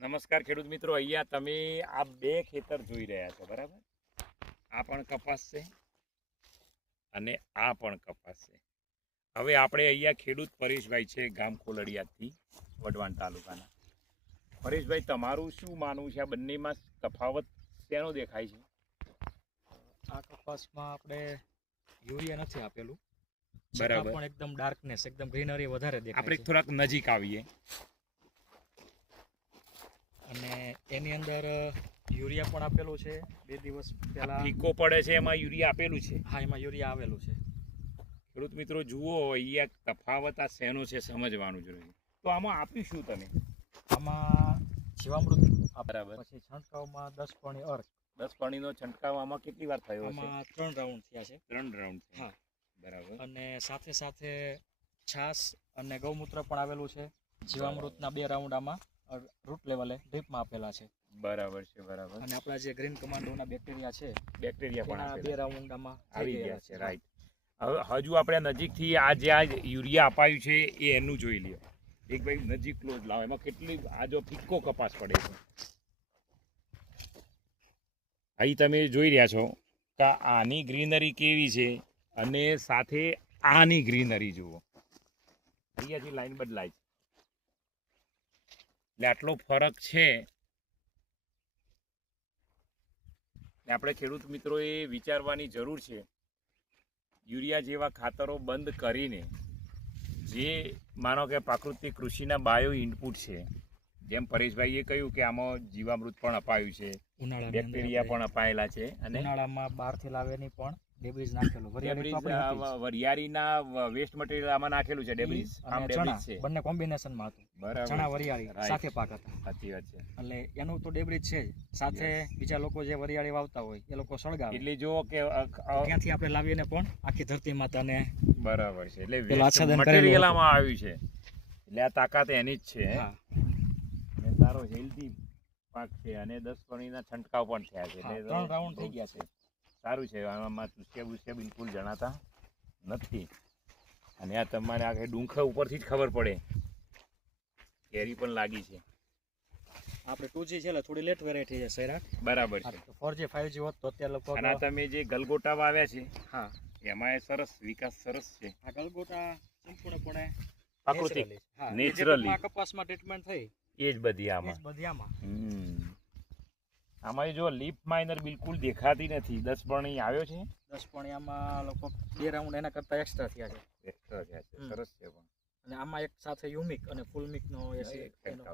નમસ્કાર ખેડૂત મિત્રો, અહીંયા તમે આ બે ખેતર જોઈ રહ્યા છો, બરાબર? આ પણ કપાસ છે અને આ પણ કપાસ છે. હવે આપણે અહીંયા ખેડૂત પરેશભાઈ છે, ગામ ખોલડિયાથી, વઢવાણ તાલુકાના. પરેશભાઈ, તમારું શું માનવું છે? આ બંનેમાં તફાવત શેનો દેખાય છે? આ કપાસમાં આપણે યુરિયા નથી આપેલું, બરાબર. પણ એકદમ ડાર્કનેસ, એકદમ ગ્રીનરી વધારે દેખાય આપણે છે. થોડાક નજીક આવીએ. અને એની અંદર યુરિયા પણ આપેલું છે 2 દિવસ પહેલા. ફીકો પડે છે એમાં યુરિયા આપેલું છે. હા, એમાં યુરિયા આવેલું છે. ખેડૂત મિત્રો જુઓ, અહીંયા તફાવત આ શેનો છે સમજવાનું જરૂરી. તો આમાં આપ્યું શું તમે? આમાં જીવામૃત બરાબર. પછી છંટકાવમાં 10 પણી અર્ક. 10 પાણીનો છંટકાવ આમાં કેટલી વાર થયો છે? આમાં 3 રાઉન્ડ થયા છે. 3 રાઉન્ડ. હા, બરાબર. અને સાથે સાથે છાસ અને ગૌમૂત્ર પણ આવેલું છે. જીવામૃતના 2 રાઉન્ડ આમાં રૂટ લેવલે ડ્રીપમાં આપેલા છે. બરાબર છે, બરાબર. અને આપણા જે ગ્રીન કમાન્ડોના બેક્ટેરિયા છે, બેક્ટેરિયા પણ એના 2 રાઉન્ડ આમાં આવી ગયા છે. રાઈટ. હવે હજુ આપણે નજીકથી આ જે આ યુરિયા અપાયું છે એ એનું જોઈ લ્યો. એક ભાઈ નજીક ક્લોઝ લાવો. એમાં કેટલી આ જો ફિક્કો કપાસ પડે છે. અહીં તમે જોઈ રહ્યા છો કે આની ગ્રીનરી કેવી છે અને સાથે આની ગ્રીનરી જુઓ. અહીંયાથી લાઈન બદલાય છે. એટલે આટલો ફરક છે. આપણે ખેડૂત મિત્રોએ વિચારવાની જરૂર છે. યુરિયા જેવા ખાતરો બંધ કરીને જે માનો કે પ્રાકૃતિક કૃષિના બાયો ઇનપુટ છે, જેમ પરેશભાઈએ કહ્યું કે આમાં જીવામૃત પણ અપાયું છે, બેક્ટેરિયા પણ અપાયેલા છે, અને ઉનાળામાં બહારથી લાવેની પણ ડેબ્રીઝ નાખેલું. વરિયાળીના વેસ્ટ મટીરિયલ આમાં નાખેલું છે. ડેબ્રીઝ આમ ડેબ્રીઝ છે, બંને કોમ્બિનેશનમાં હતું. બરાબર. ચણા વરિયાળી સાથે પાક હતા. સાચી વાત છે. એટલે એનું તો ડેબ્રીઝ છે જ. સાથે બીજા લોકો જે વરિયાળી વાવતા હોય એ લોકો સળગાવે. એટલે જો કે ત્યાંથી આપણે લાવીને પણ આખી ધરતી માતાને બરાબર છે. એટલે આચ્છાદન મટીરિયલ આમાં આવ્યું છે. એટલે આ તાકાત એની જ છે. હા, અને સારો હેલ્ધી પાક છે અને 10 પાણીના છંટકાવ પણ થયા છે. એટલે 3 રાઉન્ડ થઈ ગયા છે. સારું છે. આમાં તુસ્યા બિલકુલ જણાતા નથી. અને આ તમારે આખે ડુંખા ઉપરથી જ ખબર પડે. કેરી પણ લાગી છે. આપણે 2G છે એટલે થોડી લેટ વેરાયટી છે સૈરાટ. બરાબર છે. 4G 5G હોત તો અત્યારે લોકો. અને તમે જે ગલગોટા વાવ્યા છે, હા, એમાં સરસ વિકાસ સરસ છે. આ ગલગોટા સંપૂર્ણપણે પ્રાકૃતિક, હા, નેચરલી જે કપાસમાં ટ્રીટમેન્ટ થઈ એ જ બધી એ જ આમાં. બધી આમાં. આમાં જો લીફ માઇનર બિલકુલ દેખાતી નથી. 10 પાણી આવ્યો છે. 10 પણિયામાં લોકો 2 રાઉન્ડ એના કરતા એક્સ્ટ્રા થયા છે. એક્સ્ટ્રા થયા છે. સરસ છે. પણ અને આમાં એક સાથે યુમિક અને ફૂલ મિકનો એ છે એનો